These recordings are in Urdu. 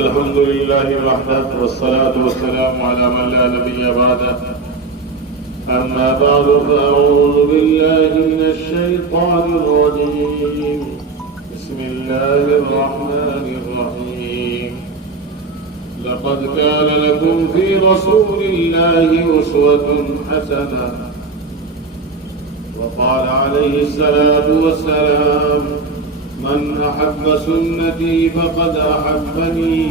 الحمد لله وحده والصلاة والسلام على من لا نبي بعده. أما بعد فأعوذ بالله من الشيطان الرجيم. بسم الله الرحمن الرحيم. لقد كان لكم في رسول الله أسوة حسنة. وقال عليه الصلاة والسلام: من أحب سنتي فقد أحبني،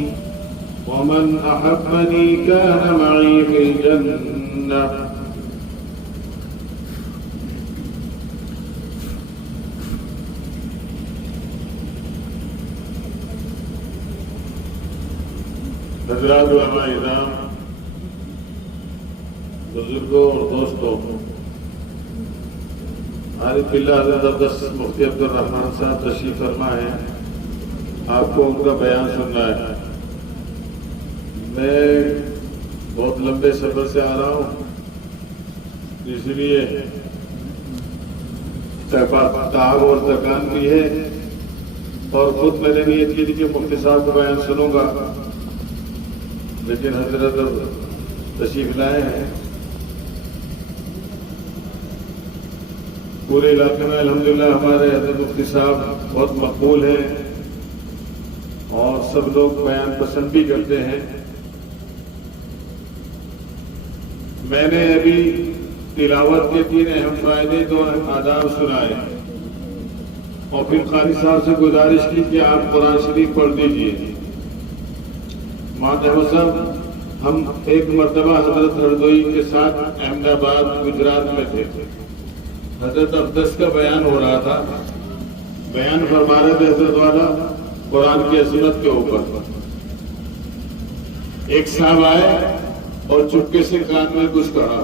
ومن أحبني كان معي في الجنة. حضرات علماء اعظام، بزرگوں اور دوستوں، عارف باللہ حضرت عبدالس مفتی عبد الرحمن صاحب تشریف فرما ہے. آپ کو ان کا بیان سننا ہے. میں بہت لمبے سفر سے آ رہا ہوں، اس لیے تعب اور تھکان بھی ہے، اور خود میں نے نیت کی تھی کہ مفتی صاحب کا بیان سنوں گا، لیکن حضرت تشریف لائے ہیں. پورے علاقے میں الحمدللہ ہمارے حضرت مفتی صاحب بہت مقبول ہیں اور سب لوگ بیان پسند بھی کرتے ہیں. میں نے ابھی تلاوت کے 3 اہم فائدے 2 اہم آداب سنائے، اور پھر قاری صاحب سے گزارش کی کہ آپ قرآن شریف پڑھ دیجیے. مہاتما صاحب، ہم ایک مرتبہ حضرت ہردوئی کے ساتھ احمد آباد گجرات میں تھے. حضرت عبدس کا بیان ہو رہا تھا، بیان فرما رہے تھے حضرت والا قرآن کی عظمت کے اوپر. ایک صاحب آئے اور چپکے سے کان میں کچھ کہا.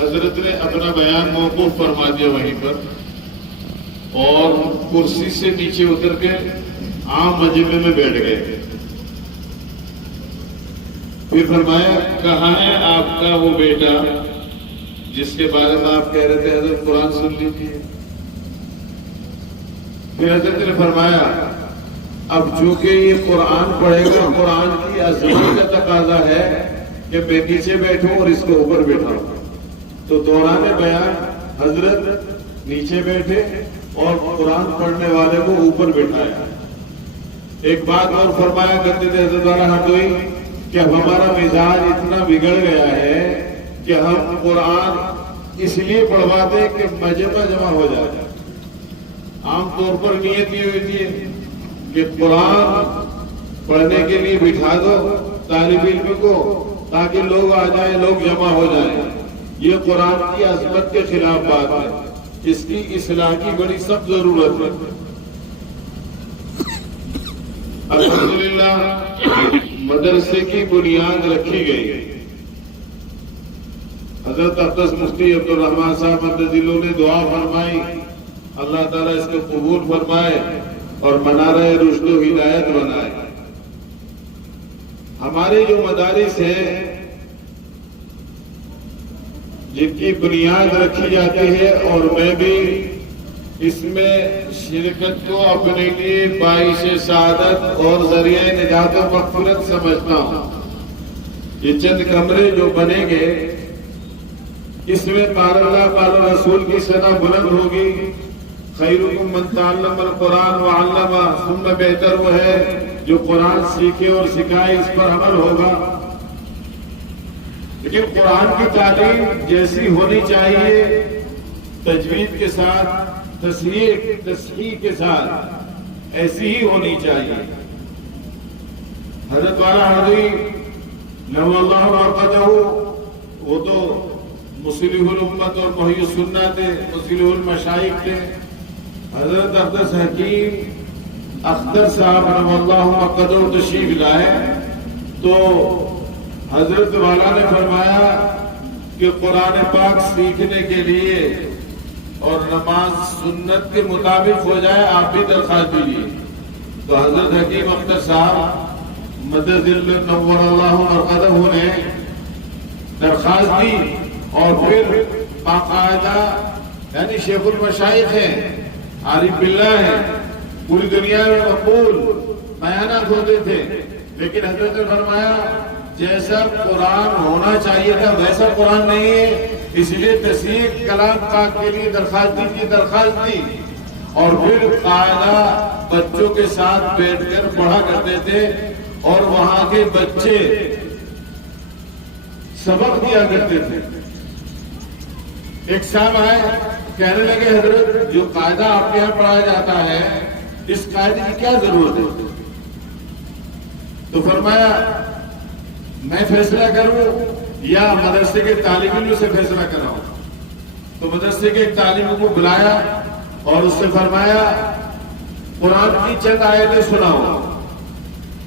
حضرت نے اپنا بیان موقوف فرما دیا وہیں پر، اور کرسی سے نیچے اتر کے عام مجمع میں بیٹھ گئے. پھر فرمایا: کہاں ہے آپ کا وہ بیٹا جس کے بارے میں آپ کہہ رہے تھے حضرت قرآن سن لیجیے؟ پھر حضرت نے فرمایا: اب جو کہ یہ قرآن پڑھے گا، قرآن کی عظمت کا تقاضا ہے کہ میں نیچے بیٹھوں اور اس کے اوپر بیٹھا ہوں. تو دوران بیان حضرت نیچے بیٹھے اور قرآن پڑھنے والے کو اوپر بٹھایا. ایک بات اور فرمایا کرتے تھے حضرت والا ہردوئی کہ اب ہمارا مزاج اتنا بگڑ گیا ہے کہ ہم قرآن اس لیے پڑھواتے ہیں کہ مجمع جمع ہو جائے. عام طور پر نیت یہ ہوتی ہے کہ قرآن پڑھنے کے لیے بٹھا دو طالب علم کو تاکہ لوگ آ جائیں، لوگ جمع ہو جائیں. یہ قرآن کی عظمت کے خلاف بات ہے، اس کی اصلاح کی بڑی سخت ضرورت ہے. الحمدللہ مدرسے کی بنیاد رکھی گئی. حضرت عبدالس مفتی عبد الرحمن صاحب مدذلوں نے دعا فرمائی، اللہ تعالیٰ اس کو قبول فرمائے اور منارہ رشد و ہدایت بنائے. ہمارے جو مدارس ہیں جن کی بنیاد رکھی جاتی ہے، اور میں بھی اس میں شرکت کو اپنے لیے باعث سعادت اور ذریعہ نجات و مغفرت سمجھتا ہوں. یہ چند کمرے جو بنیں گے، اس میں قال اللہ قال رسول کی ثنا بلند ہوگی. خیرکم من تعلم القرآن وعلمہ، ثم بہتر وہ ہے جو قرآن سیکھے اور سکھائے، اس پر عمل ہوگا. لیکن قرآن کی تعلیم جیسی ہونی چاہیے، تجوید کے ساتھ، تصحیح کے ساتھ، ایسی ہی ہونی چاہیے. حضرت والا ہردوئی نور اللہ مرقدہ، وہ تو مصلح الامت اور محی السنہ تھے، مصلح المشائخ تھے. حضرت عبدالس حکیم اختر صاحب نور اللہ مرقدہ تشریف لائے تو حضرت والا نے فرمایا کہ قرآن پاک سیکھنے کے لیے اور نماز سنت کے مطابق ہو جائے، آپ بھی درخواست دیجیے. تو حضرت حکیم اختر صاحب مدد نور اللہ مرقدہ نے درخواست دی، اور پھر باقاعدہ یعنی شیخ المشائخ ہیں، عارف باللہ ہیں، پوری دنیا میں مقبول بیانات ہوتے تھے، لیکن حضرت نے فرمایا جیسا قرآن ہونا چاہیے تھا ویسا قرآن نہیں ہے، اس لیے تصحیح کلام پاک کے لیے درخواست دی اور پھر قاعدہ بچوں کے ساتھ بیٹھ کر پڑھا کرتے تھے اور وہاں کے بچے سبق دیا کرتے تھے۔ ایک صاحب آئے، کہنے لگے حضرت جو قاعدہ آپ کے یہاں پڑھایا جاتا ہے اس قاعدے کی کیا ضرورت ہے؟ تو فرمایا میں فیصلہ کروں یا مدرسے کے طالب علم سے فیصلہ کراؤں؟ تو مدرسے کے طالب علم کو بلایا اور اس سے فرمایا قرآن کی چند آیتیں سناؤ۔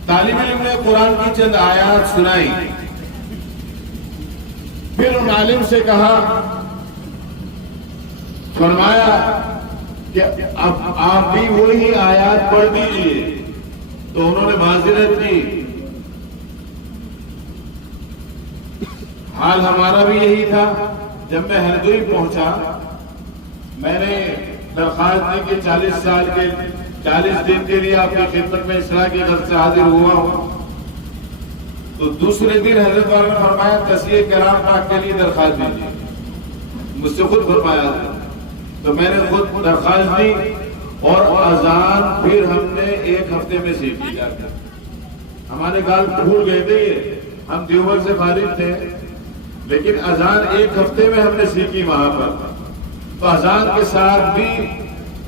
طالب علم نے قرآن کی چند آیات سنائی، پھر ان عالم سے کہا، فرمایا کہ اب آپ بھی وہی آیات پڑھ دیجیے۔ تو انہوں نے معذرت کی، حال ہمارا بھی یہی تھا۔ جب میں ہردوئی پہنچا میں نے درخواست دی کہ 40 دن کے لیے آپ کی خدمت میں اصلاح کی غرض سے حاضر ہوا ہوں۔ تو دوسرے دن حضرت والا نے فرمایا تصحیح کلام پاک کے لیے درخواست دیجیے، مجھ سے خود فرمایا تھا۔ تو میں نے خود درخواست دی اور اذان پھر ہم نے 1 ہفتے میں سیکھی جا کر، ہمارے گال پھول گئے تھے، ہم دیوبند سے فارغ تھے، لیکن اذان 1 ہفتے میں ہم نے سیکھی وہاں پر۔ تو اذان کے ساتھ بھی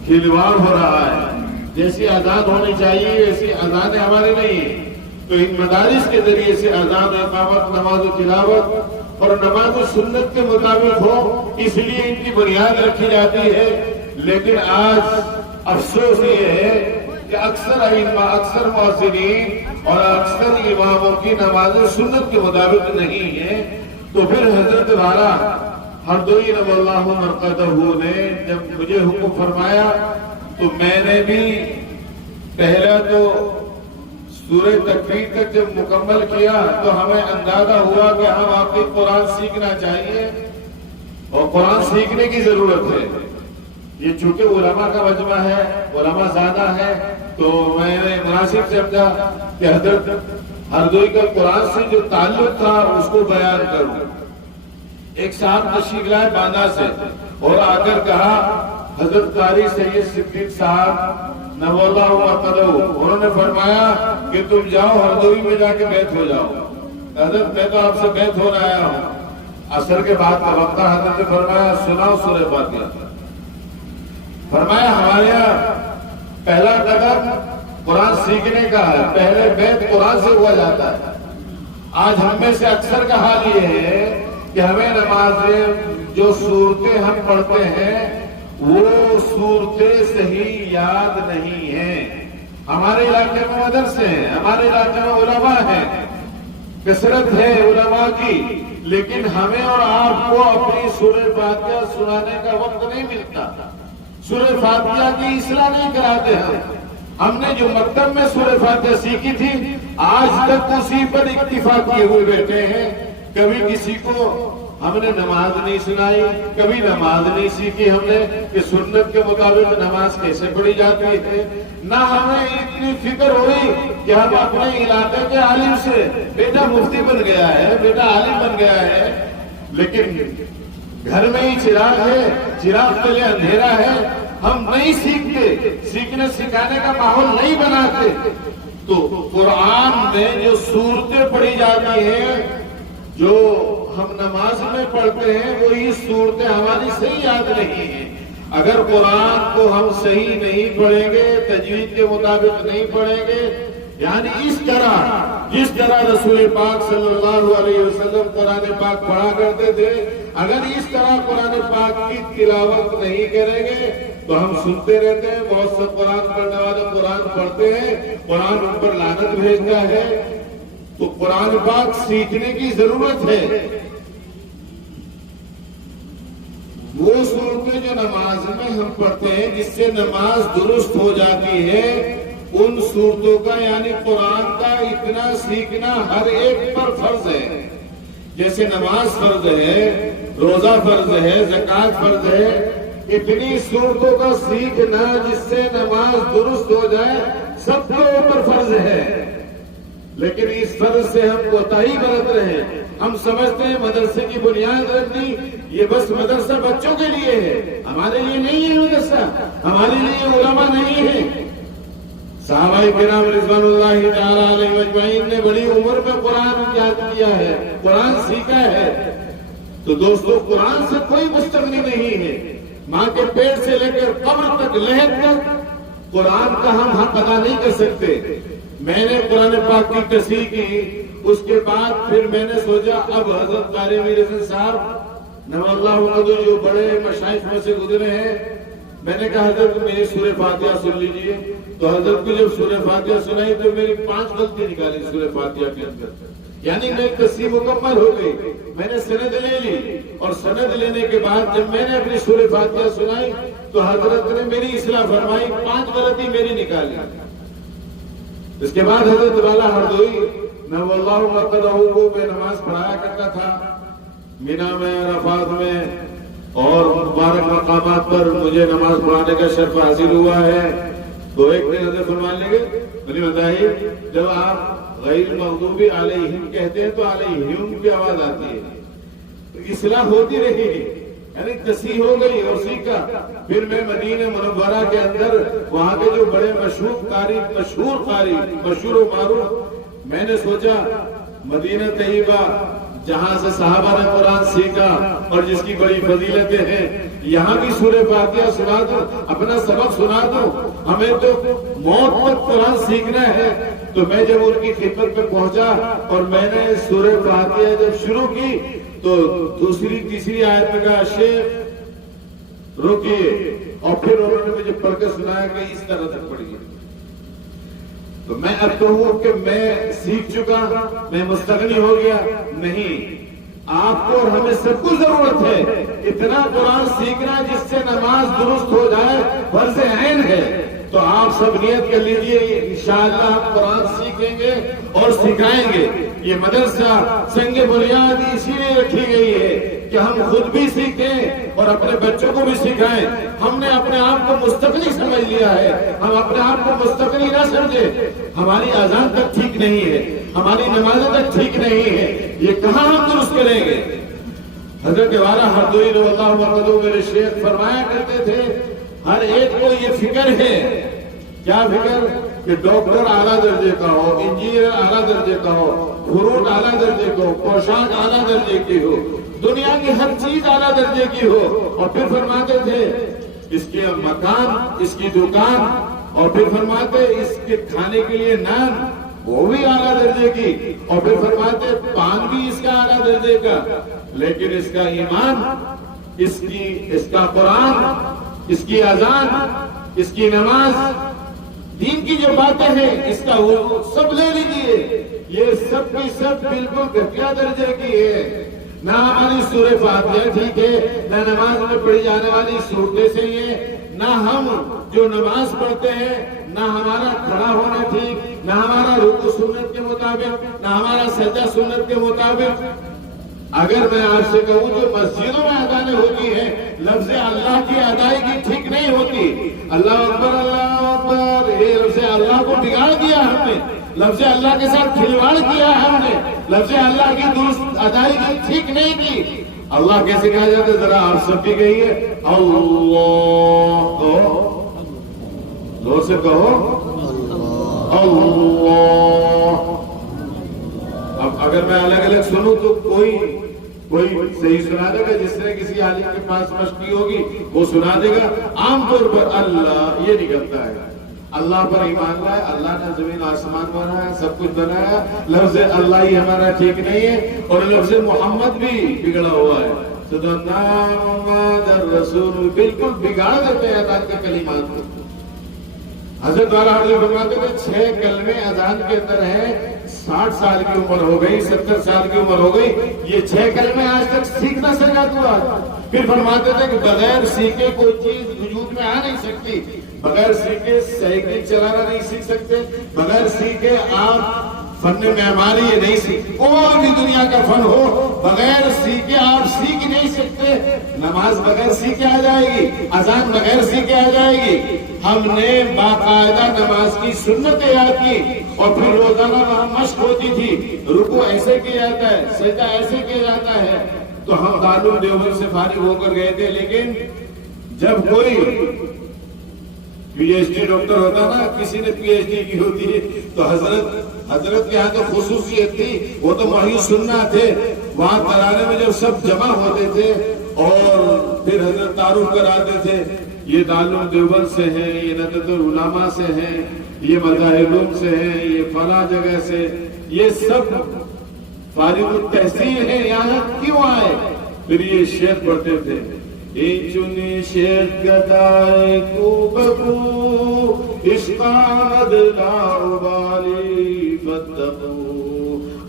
کھلواڑ ہو رہا ہے، جیسی اذان ہونی چاہیے ایسی اذان ہمارے نہیں ہے۔ تو ان مدارس کے ذریعے سے اذان، اقامت، نماز و تلاوت اور نماز و سنت کے مطابق ہو، اس لیے ان کی بنیاد رکھی جاتی ہے۔ لیکن آج افسوس یہ ہے کہ اکثر مؤذنین اور اکثر اماموں کی نماز و سنت کے مطابق نہیں ہے۔ تو پھر حضرت والا ہردوئی رضی اللہ مرقدہ نے جب مجھے حکم فرمایا تو میں نے بھی پہلا تو سورہ تکویر تک جب مکمل کیا تو ہمیں اندازہ ہوا کہ ہم آپ کو قرآن سیکھنا چاہیے اور قرآن سیکھنے کی ضرورت ہے۔ یہ چونکہ علماء کا مجمع ہے، علماء زیادہ ہے، تو میں نے مناسب سمجھا کہ حضرت ہردوئی کا قرآن سے جو تعلق تھا اس کو بیان کروں۔ ایک صاحب تشریف لائے باندھا سے اور آ کر کہا حضرت قاری سید صدیق صاحب نور اللہ مرقدہ، انہوں نے فرمایا کہ تم جاؤ ہردوئی میں جا کے بیعت ہو جاؤ۔ حضرت میں تو آپ سے بیعت ہونے آیا ہوں۔ عصر کے بعد کا وقت تھا، حضرت نے فرمایا سناؤ سورہ فاتحہ۔ فرمایا ہمارے یہاں پہلا قدم قرآن سیکھنے کا ہے، پہلے بیعت قرآن سے ہوا جاتا ہے۔ آج ہم میں سے اکثر کا حال یہ ہے کہ ہمیں نمازیں جو صورتیں ہم پڑھتے ہیں وہ صورتیں صحیح یاد نہیں ہیں۔ ہمارے علاقے میں مدرسے ہیں، ہمارے علاقے میں علماء ہیں، کثرت ہے علماء کی، لیکن ہمیں اور آپ کو اپنی سورہ فاتحہ سنانے کا وقت نہیں ملتا، سورہ فاتحہ کی اصلاح نہیں کراتے ہم نے جو مکتب میں سورہ فاتحہ سیکھی تھی آج تک اسی پر اکتفا کیے ہوئے بیٹھے ہیں۔ کبھی کسی کو ہم نے نماز نہیں سنائی، کبھی نماز نہیں سیکھی ہم نے کہ سنت کے مطابق نماز کیسے پڑھی جاتی ہے، نہ ہمیں اتنی فکر ہوئی کہ ہم اپنے علاقے کے عالم سے بیٹا مفتی بن گیا ہے، بیٹا عالم بن گیا ہے، لیکن گھر میں ہی چراغ ہے، چراغ تلے اندھیرا ہے، ہم نہیں سیکھتے، سیکھنے سکھانے کا ماحول نہیں بناتے۔ تو قرآن میں جو صورتیں پڑھی جاتی ہیں، جو ہم نماز میں پڑھتے ہیں، وہی صورتیں ہماری صحیح یاد نہیں ہیں۔ اگر قرآن کو ہم صحیح نہیں پڑھیں گے، تجوید کے مطابق نہیں پڑھیں گے، یعنی اس طرح جس طرح رسول پاک صلی اللہ علیہ وسلم قرآن پاک پڑھا کرتے تھے، اگر اس طرح قرآن پاک کی تلاوت نہیں کریں گے تو ہم سنتے رہتے ہیں۔ بہت سے قرآن پڑھنے والے قرآن پڑھتے ہیں، قرآن ان پر لعنت بھیجتا ہے۔ تو قرآن پاک سیکھنے کی ضرورت ہے۔ وہ صورتیں جو نماز میں ہم پڑھتے ہیں جس سے نماز درست ہو جاتی ہے، ان صورتوں کا یعنی قرآن کا اتنا سیکھنا ہر ایک پر فرض ہے۔ جیسے نماز فرض ہے، روزہ فرض ہے، زکوٰۃ فرض ہے، اتنی صورتوں کا سیکھنا جس سے نماز درست ہو جائے سب کے اوپر فرض ہے، لیکن اس فرض سے ہم کوتاہی برت رہے ہیں۔ ہم سمجھتے ہیں مدرسے کی بنیاد رکھنی یہ بس مدرسہ بچوں کے لیے ہے، ہمارے لیے نہیں ہے مدرسہ، ہمارے لیے علماء نہیں ہے۔ صحابہ کرام رضوان اللہ تعالی علیہ اجمعین نے بڑی عمر میں قرآن یاد کیا ہے، قرآن سیکھا ہے۔ تو دوستو قرآن سے کوئی مستغنی نہیں ہے، ماں کے پیٹ سے لے کر قبر تک لحد تک قرآن کا ہم حق ادا نہیں کر سکتے۔ میں نے قرآن پاک کی تصحیح کی، اس کے بعد پھر میں نے سوچا اب حضرت قاری امیر حسن صاحب نور اللہ وقدو جو بڑے مشائخ میں سے گزرے ہیں، میں نے کہا حضرت میری سورہ فاتحہ سن لیجئے۔ تو حضرت کو جب سورہ فاتحہ سنائی تو میری 5 غلطی نکالی سورہ فاتحہ کے اندر، یعنی میری تصحیح مکمل ہو گئی۔ میں نے سند لے لی، اور سند لینے کے بعد جب میں نے اپنی سورہ فاتحہ سنائی تو حضرت نے میری اصلاح فرمائی، 5 غلطی میری نکالی۔ اس کے بعد حضرت والا ہردوئی نور اللہ مرتدہ کو میں نماز پڑھایا کرتا تھا، مینا میں، عرفات میں اور مبارک مقامات پر مجھے نماز پڑھانے کا شرف حاصل ہوا ہے۔ تو ایک دن حضرت فرمان لگے بنی بتائیے، جب آپ غیر مغضوب علیہم کہتے ہیں تو علیہم کی آواز آتی ہے، تو اصلاح ہوتی رہے گی، یعنی تصحیح ہو گئی اور سیکھا۔ پھر میں مدینہ منورہ کے اندر وہاں کے جو بڑے مشہور و معروف، میں نے سوچا مدینہ طیبہ جہاں سے صحابہ نے قرآن سیکھا اور جس کی بڑی فضیلتیں ہیں، یہاں بھی سورہ فاتحہ سنا دوں، اپنا سبق سنا دوں، ہمیں تو موت تک قرآن سیکھنا ہے۔ تو میں جب ان کی خدمت میں پہنچا اور میں نے سورہ فاتحہ جب شروع کی تو دوسری تیسری آیت میں کہا شیخ رکیے، اور پھر انہوں نے مجھے پڑھ کر سنایا کہ اس طرح تک پڑھیے۔ تو میں اب کہوں کہ میں سیکھ چکا، میں مستغنی ہو گیا؟ نہیں، آپ کو اور ہمیں سب کو ضرورت ہے اتنا قرآن سیکھنا جس سے نماز درست ہو جائے، فرض عین ہے۔ تو آپ سب نیت کر لیجئے انشاءاللہ ہم قرآن سیکھیں گے اور سکھائیں گے۔ یہ مدرسہ سنگ بنیاد اسی لیے رکھی گئی ہے کہ ہم خود بھی سیکھیں اور اپنے بچوں کو بھی سکھائیں۔ ہم نے اپنے آپ کو مستقلی سمجھ لیا ہے، ہم اپنے آپ کو مستقلی نہ سمجھے۔ ہماری اذان تک ٹھیک نہیں ہے، ہماری نمازیں تک ٹھیک نہیں ہے، یہ کہاں ہم درست کریں گے؟ حضرت والا ہردوئی رضی اللہ عنہ میرے شیخ فرمایا کرتے تھے، ہر ایک کو یہ فکر ہے، کیا فکر؟ کہ ڈاکٹر اعلیٰ درجے کا ہو، انجینئر اعلیٰ درجے کا ہو، فروٹ اعلیٰ درجے کا ہو، پوشاک اعلیٰ درجے کی ہو، دنیا کی ہر چیز اعلیٰ درجے کی ہو۔ اور پھر فرماتے تھے اس کے مکان، اس کی دکان، اور پھر فرماتے اس کے کھانے کے لیے نان، وہ بھی اعلیٰ درجے کی، اور پھر فرماتے پان بھی اس کا اعلیٰ درجے کا، لیکن اس کا ایمان، اس کا قرآن، اس کی اذان، اس کی نماز، دین کی جو باتیں ہیں، اس کا وہ سب لے لیجئے، یہ سب کی سب بالکل گھٹیا درجے کی ہے۔ نہ ہماری سورہ فاتحہ ٹھیک ہے، نہ نماز میں پڑھی جانے والی صورتیں صحیح ہیں، نہ ہم جو نماز پڑھتے ہیں، نہ ہمارا کھڑا ہونا ٹھیک، نہ ہمارا رکوع سنت کے مطابق، نہ ہمارا سجدہ سنت کے مطابق۔ اگر میں آپ سے کہوں جو مسجدوں میں اذانیں ہوتی ہیں، لفظ اللہ کی ادائیگی ٹھیک نہیں ہوتی، اللہ اکبر اللہ اکبر، یہ لفظ اللہ کو بگاڑ دیا ہم نے، لفظ اللہ کے ساتھ کھلواڑ کیا ہم نے، لفظ اللہ کی درست ادائیگی ٹھیک نہیں کی۔ اللہ کیسے کہا جاتا ہے؟ ذرا آپ سب بھی کہیے اللہ، کہو زور سے کہو اللہ۔ اب اگر میں الگ الگ سنوں تو کوئی صحیح سنا دے گا، جس نے کسی عالم کے پاس مشق کی ہوگی وہ سنا دے گا۔ عام طور پر اللہ یہ نہیں کرتا ہے، اللہ پر ایمان لائے، اللہ نے زمین آسمان بنایا، سب کچھ بنایا، لفظ اللہ ہی ہمارا ٹھیک نہیں ہے، اور لفظ محمد بھی بگڑا ہوا ہے، محمد الرسول بالکل بگاڑ دیتے ہیں اذان کے کلمات کو۔ حضرت والا فرماتے تھے 6 کلمے اذان کے اندر ہیں، 60 سال کی عمر ہو گئی، 70 سال کی عمر ہو گئی، یہ 6 کلمے آج تک سیکھ نہ سکا تو آج۔ پھر فرماتے تھے کہ بغیر سیکھے کوئی چیز وجود میں آ نہیں سکتی، بغیر سیکھے سائیکل چلانا نہیں سیکھ سکتے، بغیر سیکھے آپ فن معماری یہ نہیں سیکھ، کوئی بھی دنیا کا فن ہو بغیر سیکھے آپ سیکھ نہیں سکتے۔ نماز بغیر سیکھے آ جائے گی، اذان بغیر سیکھے آ جائے گی۔ ہم نے باقاعدہ نماز کی سنتیں یاد کی اور پھر روزانہ وہاں مشق ہوتی تھی، رکوع ایسے کیا جاتا ہے، سجدہ ایسے کیا جاتا ہے۔ تو ہم دارالعلوم دیوبند سے فارغ ہو کر گئے تھے، لیکن جب کوئی پی ایچ ڈی ڈاکٹر ہوتا نا، کسی نے پی ایچ ڈی کی ہوتی ہے، تو حضرت کے ہاں تو خصوصیت تھی، وہ تو محی سننا تھے۔ وہاں ترانے میں جب سب جمع ہوتے تھے اور پھر حضرت تعارف کراتے تھے، یہ دارالعلوم دیوبند سے ہیں، یہ ندوۃ العلماء سے ہیں، یہ مظاہر سے ہیں، یہ فلاں جگہ سے، یہ سب فارغ التحصیل ہیں، یہاں کیوں آئے؟ پھر یہ شعر پڑھتے تھے، چنی شیخ گدائے کو بکو اشقاد لاؤبالی فتقو۔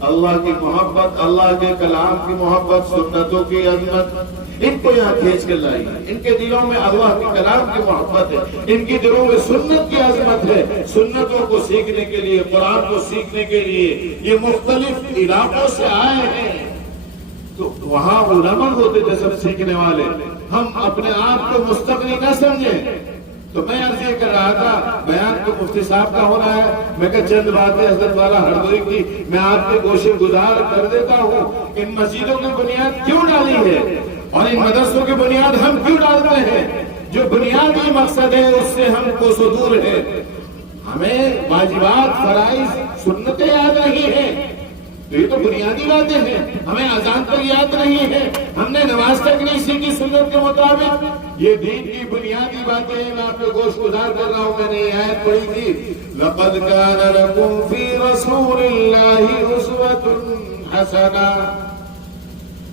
اللہ کی محبت، اللہ کے کلام کی محبت، سنتوں کی عظمت ان کو یہاں کھینچ کر لائی۔ ان کے دلوں میں اللہ کے کلام کی محبت ہے، ان کے دلوں میں سنت کی عظمت ہے۔ سنتوں کو سیکھنے کے لیے، قرآن کو سیکھنے کے لیے یہ مختلف علاقوں سے آئے ہیں۔ تو وہاں علماء ہوتے تھے سب سیکھنے والے، ہم اپنے آپ کو مستغنی نہ سمجھیں۔ تو میں عرض یہ کر رہا تھا، بیان تو مفتی صاحب کا ہونا ہے، میں کہ چند باتیں حضرت والا ہردوئی کی میں آپ کے گوشے گزار کر دیتا ہوں۔ ان مسجدوں کی بنیاد کیوں ڈالی ہے اور ان مدرسوں کی بنیاد ہم کیوں ڈالتے ہیں؟ جو بنیادی مقصد ہے اس سے ہم کو دور ہے۔ ہمیں واجبات، فرائض، سنتیں یاد نہیں ہیں، تو یہ تو بنیادی باتیں ہیں۔ ہمیں اذان تک یاد نہیں ہے، ہم نے نماز تک نہیں سیکھی سنت کے مطابق۔ یہ دین کی بنیادی باتیں ہیں، میں آپ کو گوش گزار کر رہا ہوں۔ میں نے یہ آیت پڑھی تھی، لَقَدْ كَانَ لَكُمْ فِي رَسُولِ اللَّهِ أُسْوَةٌ حَسَنَةٌ۔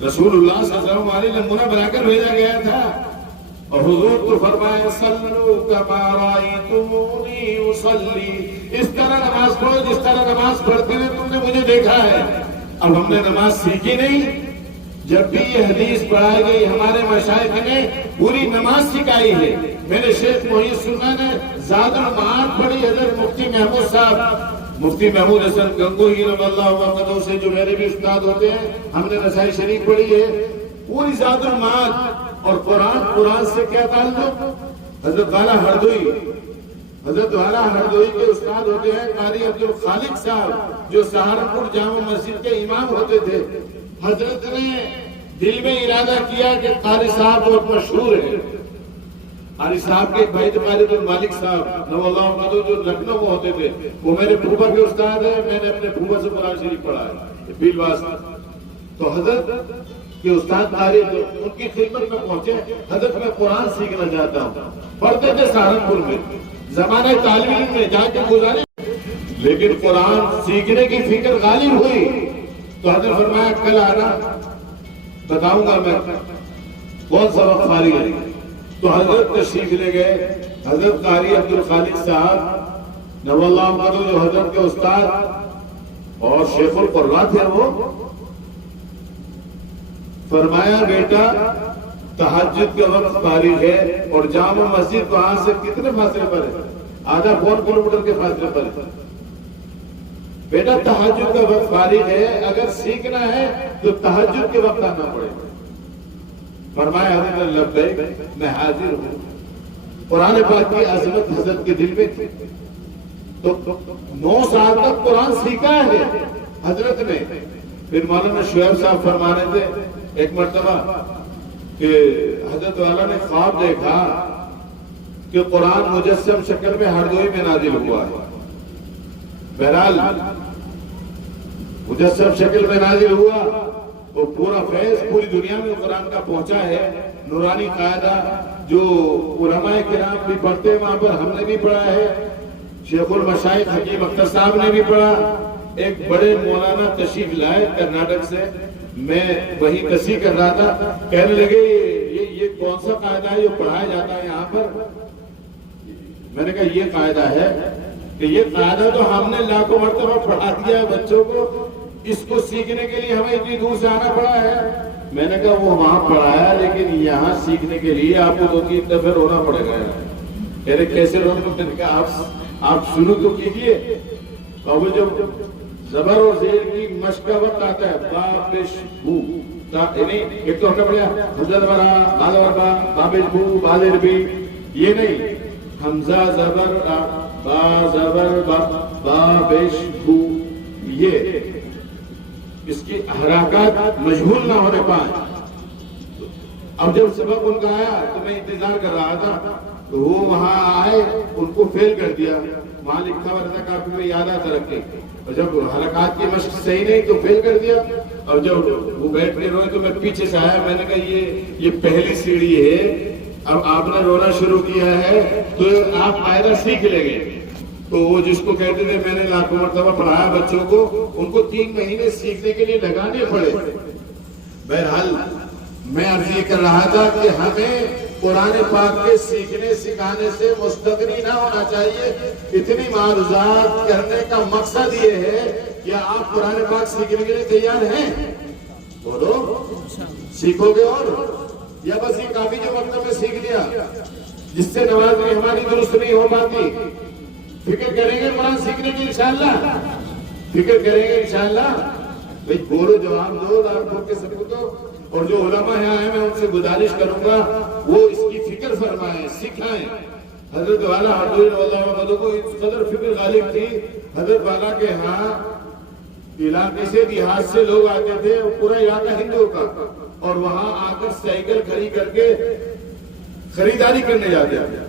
رسول اللہ صلی اللہ علیہ وسلم نمونہ بنا کر بھیجا گیا تھا، اور حضور تو فرمایا صلوا كما رأيتموني أصلي، اس طرح نماز پڑھو جس طرح نماز پڑھتے ہوئے تم نے مجھے دیکھا ہے۔ اب ہم نے نماز سیکھی نہیں، جب بھی یہ حدیث پڑھائی گئی ہمارے مشائخ نے پوری نماز سکھائی ہے۔ میرے شیخ محی السنہ نے زاد المعاد پڑھی، حضرت مفتی محمود صاحب، مفتی محمود حسن گنگوہی رضی اللہ عنہ سے جو میرے بھی استاد ہوتے ہیں، ہم نے نسائی شریف پڑھی ہے پوری زاد المعاد۔ اور قرآن سے کیا تعلق؟ حضرت والا ہردوئی کے استاد ہوتے ہیں قاری عبدالخالق صاحب، جو سہارنپور جامع مسجد کے امام ہوتے تھے۔ حضرت نے دل میں ارادہ کیا کہ قاری صاحب بہت مشہور ہے۔ قاری صاحب کے بھائی خالد المالک صاحب نو اللہ عنہ جو لکھنؤ میں ہوتے تھے، وہ میرے پھوپھا کے استاد ہیں، میں نے اپنے پھوپھا سے قرآن شریف پڑھا ہے بیلواس۔ تو حضرت کہ استاد قاری ان کی خدمت میں پہنچے، حضرت میں قرآن سیکھنا چاہتا ہوں۔ پڑھتے تھے سہارنپور میں، زمانہ طالب علم میں جا کے گزارے، لیکن قرآن سیکھنے کی فکر غالب ہوئی تو حضرت فرمایا کل آنا، بتاؤں گا میں کون سا وقت فارغ ہے۔ تو حضرت تشریف لے گئے۔ حضرت قاری عبدالخالق صاحب نو اللہ عنہ جو حضرت کے استاد اور شیخ القراء تھے، وہ فرمایا بیٹا تہجد کے وقت فارغ ہے اور جامع مسجد وہاں سے کتنے فاصلے پر ہے؟ آدھا پون کلومیٹر کے فاصلے پر ہے۔ بیٹا تہجد کا وقت فارغ ہے، اگر سیکھنا ہے تو تہجد کے وقت آنا پڑے گا۔ فرمایا حضرت لبیک، میں حاضر ہوں۔ قرآن پاک کی عظمت حضرت کے دل میں تھی، تو 9 سال تک قرآن سیکھا ہے حضرت نے۔ پھر مولانا شعیب صاحب فرما رہے تھے ایک مرتبہ کہ حضرت والا نے خواب دیکھا کہ قرآن مجسم شکل میں ہردوئی میں نازل ہوا ہے۔ بہرحال مجسم شکل میں نازل ہوا تو پورا فیض پوری دنیا میں قرآن کا پہنچا ہے۔ نورانی قاعدہ جو علماء کرام بھی پڑھتے ہیں، وہاں پر ہم نے بھی پڑھا ہے، شیخ المشائخ حکیم اختر صاحب نے بھی پڑھا۔ ایک بڑے مولانا تشریف لائے کرناٹک سے، میں وہی تصحیح کر رہا تھا، کہنے لگے یہ کون سا قاعدہ ہے جو پڑھایا جاتا ہے یہاں پر؟ میں نے کہا یہ قاعدہ ہے کہ یہ قاعدہ تو ہم نے لاکھوں مرتبہ پڑھا دیا ہے بچوں کو، اس کو سیکھنے کے لیے ہمیں اتنی دور سے آنا پڑا ہے۔ میں نے کہا وہ وہاں پڑھایا، لیکن یہاں سیکھنے کے لیے آپ کو 2-3 دفعہ رونا پڑے گا۔ کہہ رہے کیسے رونا؟ میں نے کہا آپ شروع تو کیجئے۔ اور وہ جب زبر اور زیر کی مشق کا وقت آتا ہے، بابش بو، یعنی ایک تو ہم نے پڑھا حمزہ زبر با بابش بو بادر بھی، یہ نہیں، حمزہ زبر با زبر با بابش بو، یہ اس کی حرکات مجہول نہ ہونے پائیں۔ اب جب سبق ان کا آیا تو میں انتظار کر رہا تھا، تو وہ وہاں آئے، ان کو فیل کر دیا، وہاں لکھا ہوا رہتا کافی میں یاد آتا رکھے، اور جب حرکات کی مشق صحیح نہیں تو فیل کر دیا، اور جب وہ بیٹھ کے روئے تو میں پیچھے سے آیا، میں نے کہا یہ پہلی سیڑھی ہے، اب آپ نے رونا شروع کیا ہے تو آپ قاعدہ سیکھ لیں گے۔ تو وہ جس کو کہتے تھے میں نے لاکھوں مرتبہ پڑھایا بچوں کو، ان کو 3 مہینے سیکھنے کے لیے لگانے پڑے۔ بہرحال میں عرض یہ کر رہا تھا کہ ہمیں قرآن پاک کے سیکھنے سکھانے سے مستغنی نہ ہونا چاہیے۔ اتنی معروضات کرنے کا مقصد یہ ہے کہ آپ قرآن پاک سیکھنے کے لیے تیار ہیں؟ بولو، سیکھو گے؟ اور یا بس یہ کافی جو مکتب میں سیکھ لیا جس سے نماز ہماری درست نہیں ہو پاتی؟ فکر کریں گے قرآن سیکھنے کی انشاءاللہ، فکر کریں گے انشاءاللہ۔ بھئی بولو، جواب دو، آپ بول کے سکوتو۔ اور جو علماء یہاں ہیں میں ان سے گزارش کروں گا وہ اس کی فکر فرمائیں، سکھائیں۔ حضرت والا حضور اللہ کو اس قدر فکر غالب تھی، حضرت والا کے ہاں علاقے سے دیہات سے لوگ آتے تھے، پورا علاقہ ہندو کا، اور وہاں آ کر سائیکل کھڑی کر کے خریداری کرنے جاتے تھے۔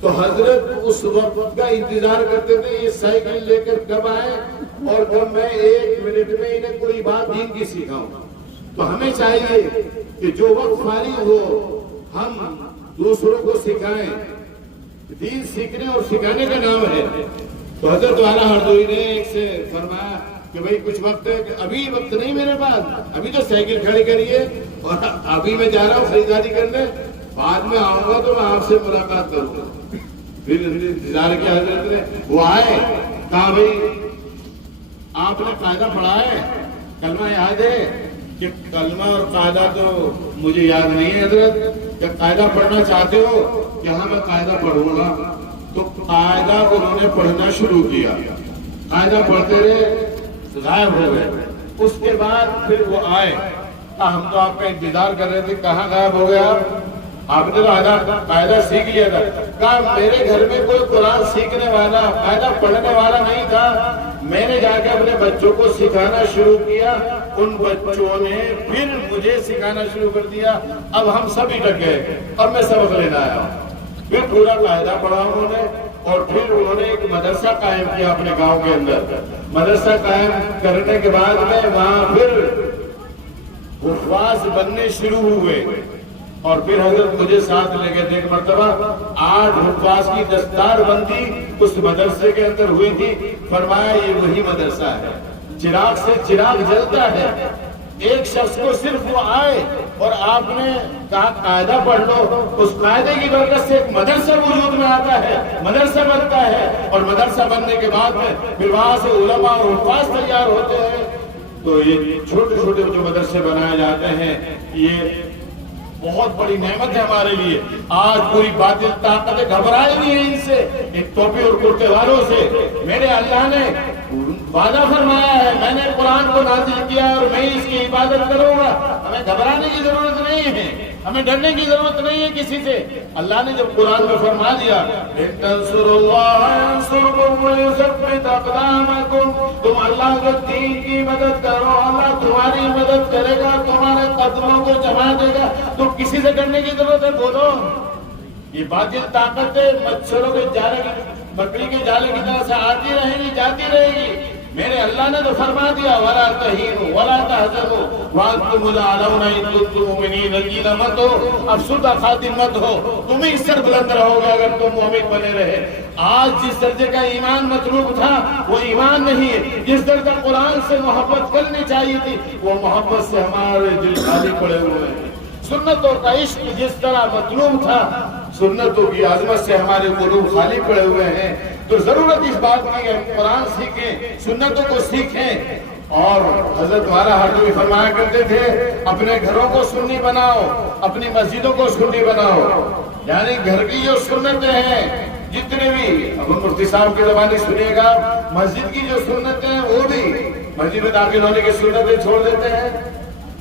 تو حضرت اس وقت کا انتظار کرتے تھے یہ سائیکل لے کر کب آئے اور کب میں 1 منٹ میں انہیں کوئی بات دین کی سکھاؤں۔ تو ہمیں چاہیے کہ جو وقت فارغ ہو ہم دوسروں کو سکھائیں، دین سیکھنے اور سکھانے کا نام ہے۔ تو حضرت والا ہردوئی نے ایک سے فرمایا کہ بھئی کچھ وقت ہے، کہ ابھی وقت نہیں میرے پاس، ابھی تو سائیکل کھڑی کریے اور ابھی میں جا رہا ہوں خریداری کرنے، بعد میں آؤں گا تو میں آپ سے ملاقات کروں گا۔ پھر انتظار کیا حضرت نے، وہ آئے، کہا بھئی آپ نے قاعدہ پڑھا ہے، کلمہ یاد ہے؟ کہ کلمہ اور قاعدہ تو مجھے یاد نہیں ہے حضرت، کہ قاعدہ پڑھنا چاہتے ہو؟ کہ ہاں میں قاعدہ پڑھوں گا۔ تو قاعدہ انہوں نے پڑھنا شروع کیا، قاعدہ پڑھتے رہے، غائب ہو گئے۔ اس کے بعد پھر وہ آئے، ہم تو آپ کا انتظار کر رہے تھے، کہاں غائب ہو گیا آپ نے؟ تو قاعدہ سیکھ لیا تھا۔ کہا میرے گھر میں کوئی قرآن سیکھنے والا، قاعدہ پڑھنے والا نہیں تھا، میں نے جا کے اپنے بچوں کو سکھانا شروع کیا، ان بچوں نے پھر مجھے سکھانا شروع کر دیا، اب ہم سب اٹک گئے اور میں سبق لینا آیا۔ پھر پورا قاعدہ پڑھا انہوں نے، اور پھر انہوں نے ایک مدرسہ قائم کیا اپنے گاؤں کے اندر۔ مدرسہ قائم کرنے کے بعد میں وہاں پھر حفاظ بننے شروع ہوئے، اور پھر حضرت مجھے ساتھ لے گئے تھے۔ ایک مرتبہ 8 حفاظ کی دستار بندی اس مدرسے کے اندر ہوئی تھی، فرمایا یہ وہی مدرسہ ہے، چراغ سے چراغ جلتا ہے۔ ایک شخص کو صرف وہ آئے اور آپ نے کہا قاعدہ پڑھ لو، اس قاعدے کی برکت سے ایک مدرسہ وجود میں آتا ہے، مدرسہ بنتا ہے، اور مدرسہ بننے کے بعد میں پھر وہاں سے علماء اور حفاظ تیار ہوتے ہیں۔ تو یہ چھوٹے چھوٹے جو مدرسے بنائے جاتے ہیں یہ بہت بڑی نعمت ہے ہمارے لیے۔ آج پوری باطل طاقتیں گھبرائی ہوئی ہیں ان سے، ان ٹوپی اور کرتے والوں سے۔ میرے اللہ نے وعدہ فرمایا ہے، میں نے قرآن کو نازل کیا اور میں اس کی عبادت کروں گا۔ ہمیں گھبرانے کی ضرورت نہیں ہے، ہمیں ڈرنے کی ضرورت نہیں ہے کسی سے۔ اللہ نے جب قرآن میں فرما دیا ان تنصروا اللہ ینصرکم ویثبت اقدامکم، تم اللہ کے دین کی مدد کرو، اللہ تمہاری مدد کرے گا، تمہارے قدموں کو جما دے گا۔ تو کسی سے ڈرنے کی ضرورت ہے؟ بولو، یہ باطل طاقتیں مچھروں کے جالے کی، بکری کے جالے کی طرح سے آتی رہیں گی، جاتی رہے گی۔ میرے اللہ نے تو فرما دیا وَلَا تَهِنُوا وَلَا تَحْزَنُوا وَأَنْتُمُ الْأَعْلَوْنَ إِن كُنتُم مُّؤْمِنِينَ۔ الجینا مت ہو، افسردہ خاطر مت ہو، تم ہی سر بلند رہو گے اگر تم مومن بنے رہے۔ آج جس درجے کا ایمان مطلوب تھا وہ ایمان نہیں ہے، جس درجے قرآن سے محبت کرنی چاہیے تھی وہ محبت سے ہمارے دل خالی پڑے ہوئے ہیں۔ سنتوں کا عشق جس طرح مطلوب تھا، سنتوں کی عظمت سے ہمارے قلوب خالی پڑے ہوئے ہیں۔ تو ضرورت اس بات کی ہے قرآن سیکھیں، سنتوں کو سیکھیں۔ اور حضرت والا ہردوئی فرمایا کرتے تھے اپنے گھروں کو سنی بناؤ، اپنی مسجدوں کو سنی بناؤ، یعنی گھر کی جو سنتیں ہیں جتنے بھی، اب مفتی صاحب کی زبانی سنیے گا، مسجد کی جو سنتیں ہیں وہ بھی مسجد میں داخل ہونے کی سنتیں چھوڑ دیتے ہیں.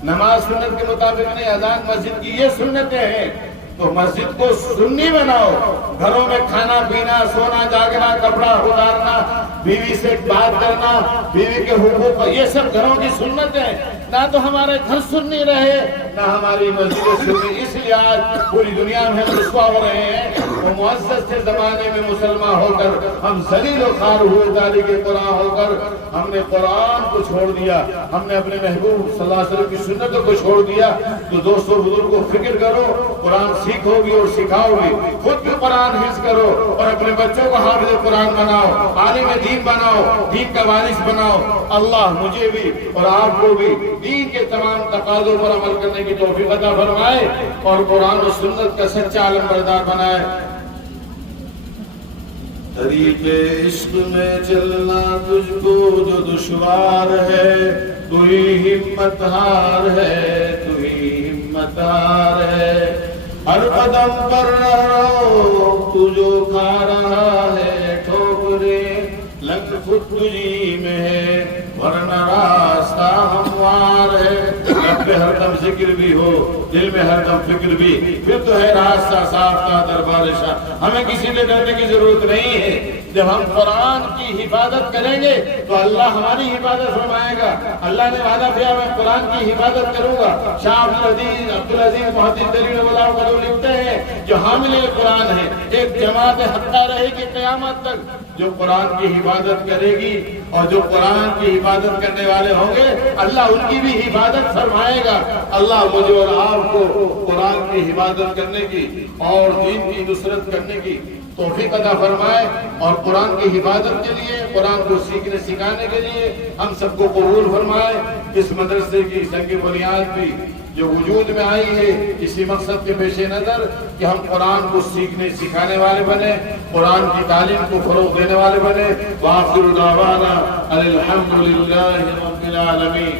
نماز سنت کے مطابق نہیں، اذان مسجد کی یہ سنتیں ہیں. تو مسجد کو سنی بناؤ. گھروں میں کھانا پینا، سونا جاگنا، کپڑا اتارنا، بیوی سے بات کرنا، بیوی کے حقوق، یہ سب گھروں کی سنت ہے. نہ تو ہمارے گھر سنی رہے نہ ہماری مسجد سنی. اس لیے آج پوری دنیا میں ہم رسوا ہو رہے ہیں. وہ معزز سے زمانے میں مسلمان ہو کر ہم ذلیل و خوار ہوئے، تاریخ قرآن ہو کر ہم نے قرآن کو چھوڑ دیا، ہم نے اپنے محبوب صلی اللہ علیہ وسلم کی سنتوں کو چھوڑ دیا. تو دوستو بزرگوں فکر کرو، قرآن سیکھو گی اور سکھاؤ گی. خود بھی قرآن حفظ کرو اور اپنے بچوں کو حافظ قرآن بناؤ، عالم دین بناؤ، دین کا وارث بناؤ. اللہ مجھے بھی اور آپ کو بھی دین کے تمام تقاضوں پر عمل کرنے کی توفیق عطا فرمائے اور قرآن و سنت کا سچا علم بردار بنائے. طریق عشق میں چلنا تجھ کو جو دشوار ہے، تو ہی ہمت ہار ہے، تو ہی ہمت ہار ہے. ہر قدم پر رہو تو جو کھا رہا ہے ٹھوکریں، لنگ خود تجھی میں ہے ورنہ راستہ ہموار ہے. رب میں ہر دم ذکر بھی ہو، دل میں ہر دم فکر بھی، پھر تو ہے راستہ صاف کا دربار شاہ. ہمیں کسی سے ڈرنے کی ضرورت نہیں ہے. جب ہم قرآن کی حفاظت کریں گے تو اللہ ہماری حفاظت فرمائے گا. اللہ نے وعدہ کیا میں قرآن کی حفاظت کروں گا. شاہ عبدالعزیز محدث دلیل اللہ کو لکھتے ہیں جو حامل قرآن ہے، ایک جماعت حقہ رہے گی قیامت تک جو قرآن کی حفاظت کرے گی، اور جو قرآن کی حفاظت کرنے والے ہوں گے اللہ ان کی بھی حفاظت فرمائے گا. اللہ مجھے اور آپ کو قرآن کی حفاظت کرنے کی اور دین کی نصرت کرنے کی توفیق عطا فرمائے اور قرآن کی حفاظت کے لیے، قرآن کو سیکھنے سکھانے کے لیے ہم سب کو قبول فرمائے. اس مدرسے کی سنگ بنیاد بھی جو وجود میں آئی ہے اسی مقصد کے پیش نظر کہ ہم قرآن کو سیکھنے سکھانے والے بنے، قرآن کی تعلیم کو فروغ دینے والے بنے. وآخر دعوانا الحمدللہ رب العالمین.